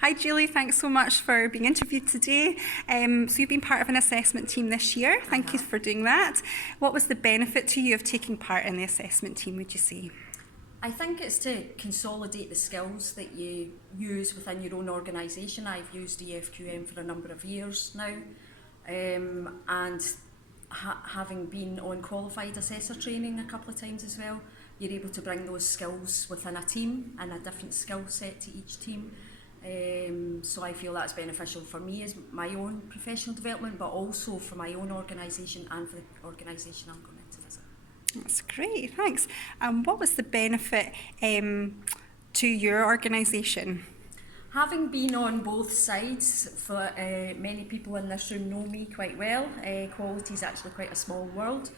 Hi Julie, thanks so much for being interviewed today. So you've been part of an assessment team this year. Thank you for doing that. What was the benefit to you of taking part in the assessment team, would you say? I think it's to consolidate the skills that you use within your own organisation. I've used EFQM for a number of years now, and having been on qualified assessor training a couple of times as well, you're able to bring those skills within a team and a different skill set to each team. So I feel that's beneficial for me as my own professional development, but also for my own organisation and for the organisation I'm going to visit. That's great, thanks. What was the benefit to your organisation? Having been on both sides, for many people in this room know me quite well. Quality is actually quite a small world.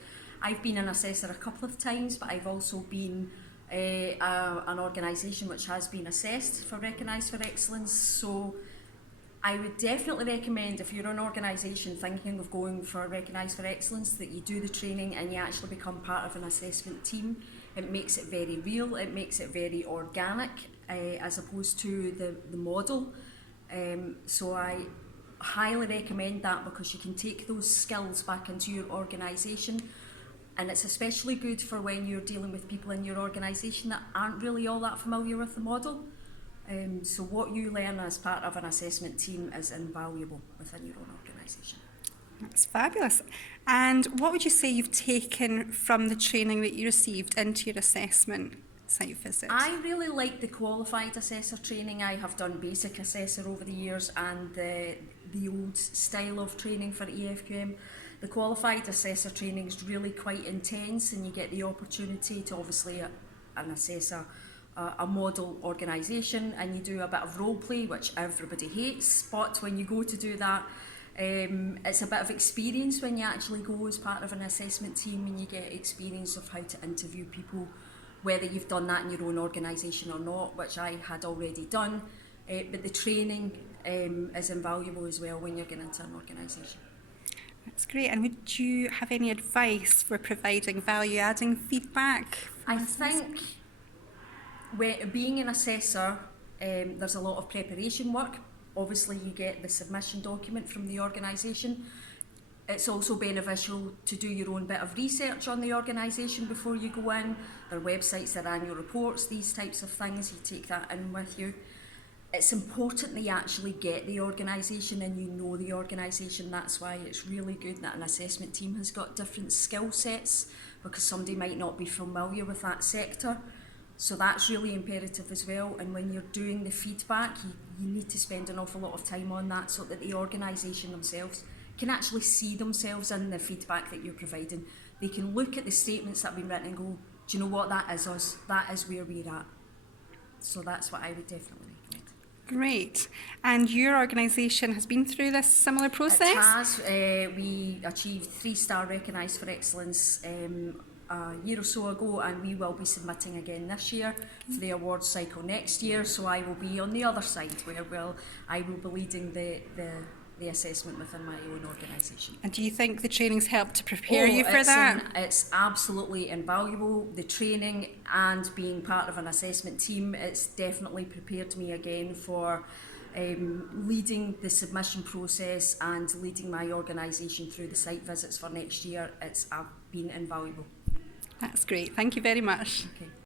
I've been an assessor a couple of times, but I've also been an organisation which has been assessed for Recognised for Excellence. So I would definitely recommend, if you're an organisation thinking of going for Recognised for Excellence, that you do the training and you actually become part of an assessment team. It makes it very real, it makes it very organic, as opposed to the model. So I highly recommend that, because you can take those skills back into your organisation, and it's especially good for when you're dealing with people in your organisation that aren't really all that familiar with the model. So what you learn as part of an assessment team is invaluable within your own organisation. That's fabulous. And what would you say you've taken from the training that you received into your assessment site visit? I really like the qualified assessor training. I have done basic assessor over the years and the old style of training for EFQM. The qualified assessor training is really quite intense, and you get the opportunity to obviously assess a model organisation, and you do a bit of role play, which everybody hates, but when you go to do that, it's a bit of experience when you actually go as part of an assessment team, and you get experience of how to interview people, whether you've done that in your own organisation or not, which I had already done. But the training is invaluable as well when you're getting into an organisation. That's great. And would you have any advice for providing value-adding feedback? I think being an assessor, there's a lot of preparation work. Obviously, you get the submission document from the organisation. It's also beneficial to do your own bit of research on the organisation before you go in. Their websites, their annual reports, these types of things, you take that in with you. It's important that you actually get the organisation and you know the organisation. That's why it's really good that an assessment team has got different skill sets, because somebody might not be familiar with that sector. So that's really imperative as well. And when you're doing the feedback, you need to spend an awful lot of time on that, so that the organisation themselves can actually see themselves in the feedback that you're providing. They can look at the statements that have been written and go, do you know what, that is us, that is where we're at. So that's what I would definitely recommend. Great. And your organisation has been through this similar process? It has. We achieved 3-star Recognised for Excellence a year or so ago, and we will be submitting again this year for the awards cycle next year. So I will be on the other side, where I will be leading the assessment within my own organisation. And do you think the training's helped to prepare you for that? It's absolutely invaluable. The training and being part of an assessment team, it's definitely prepared me again for leading the submission process and leading my organisation through the site visits for next year. It's been invaluable. That's great. Thank you very much. Okay.